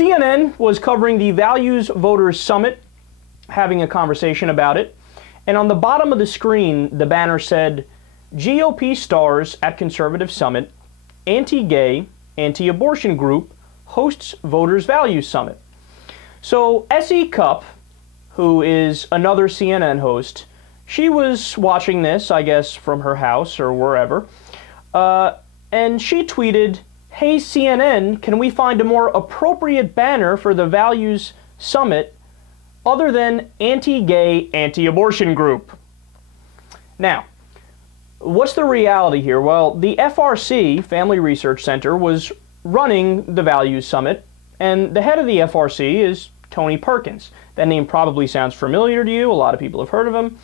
CNN was covering the Values Voters Summit, having a conversation about it, and on the bottom of the screen, the banner said, GOP stars at conservative summit, anti-gay, anti-abortion group hosts Voters Values Summit. So S.E. Cupp, who is another CNN host, she was watching this, I guess, from her house or wherever, and she tweeted, "Hey CNN, can we find a more appropriate banner for the Values Summit other than anti-gay, anti-abortion group?" Now, what's the reality here? Well, the FRC, Family Research Center, was running the Values Summit, and the head of the FRC is Tony Perkins. That name probably sounds familiar to you. A lot of people have heard of him.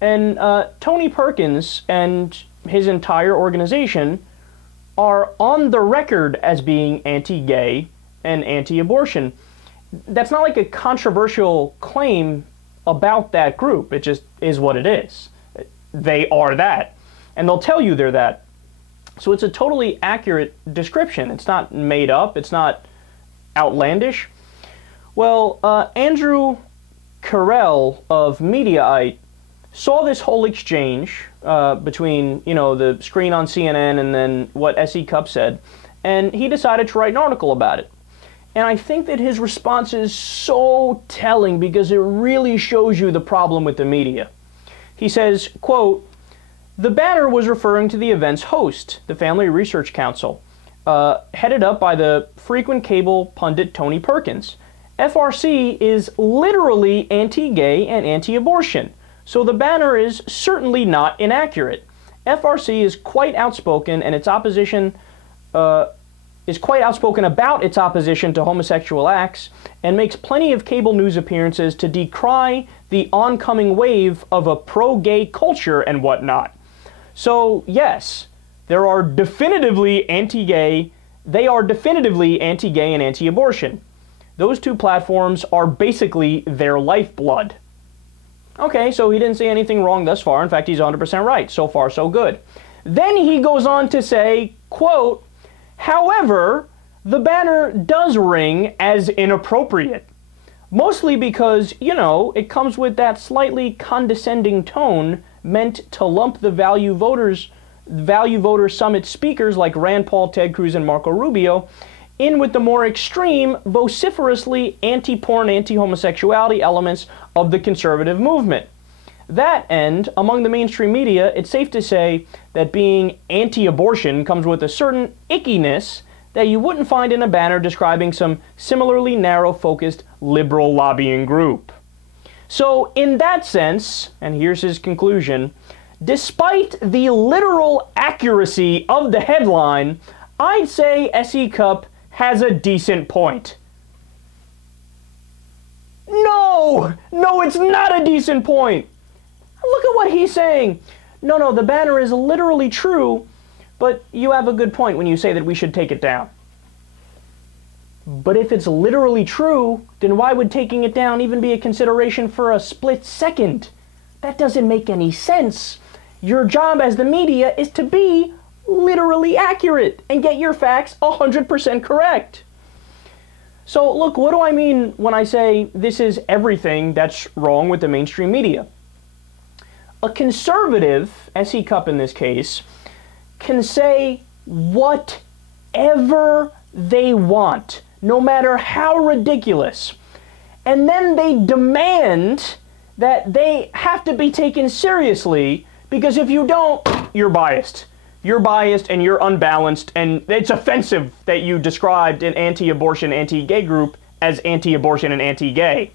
And Tony Perkins and his entire organization are on the record as being anti-gay and anti-abortion. That's not like a controversial claim about that group. It just is what it is. They are that. And they'll tell you they're that. So it's a totally accurate description. It's not made up. It's not outlandish. Well, Andrew Carell of Mediaite saw this whole exchange between, the screen on CNN and then what S.E. Cupp said, and he decided to write an article about it. And I think that his response is so telling because it really shows you the problem with the media. He says, quote, "The banner was referring to the event's host, the Family Research Council, headed up by the frequent cable pundit Tony Perkins. FRC is literally anti-gay and anti-abortion, so the banner is certainly not inaccurate. FRC is quite outspoken and its opposition is quite outspoken about its opposition to homosexual acts and makes plenty of cable news appearances to decry the oncoming wave of a pro-gay culture and whatnot. So yes, there are definitively anti-gay, they are definitively anti-gay and anti-abortion. Those two platforms are basically their lifeblood." Okay, so he didn't say anything wrong thus far. In fact, he's 100% right. So far, so good. Then he goes on to say, quote, "However, the banner does ring as inappropriate. Mostly because, it comes with that slightly condescending tone meant to lump the Value Voter Summit speakers like Rand Paul, Ted Cruz, and Marco Rubio in with the more extreme, vociferously anti-porn, anti-homosexuality elements of the conservative movement. That end, among the mainstream media, it's safe to say that being anti-abortion comes with a certain ickiness that you wouldn't find in a banner describing some similarly narrow-focused liberal lobbying group." So in that sense, and here's his conclusion, despite the literal accuracy of the headline, I'd say S.E. Cupp has a decent point. No, it's not a decent point. Look at what he's saying. No, the banner is literally true, but you have a good point when you say that we should take it down. But if it's literally true, then why would taking it down even be a consideration for a split second? That doesn't make any sense. Your job as the media is to be literally accurate and get your facts 100% correct. So look, what do I mean when I say this is everything that's wrong with the mainstream media? A conservative, S.E. Cupp in this case, can say whatever they want, no matter how ridiculous. And then they demand that they have to be taken seriously because if you don't, you're biased. You're biased and you're unbalanced, and it's offensive that you described an anti-abortion, anti-gay group as anti-abortion and anti-gay.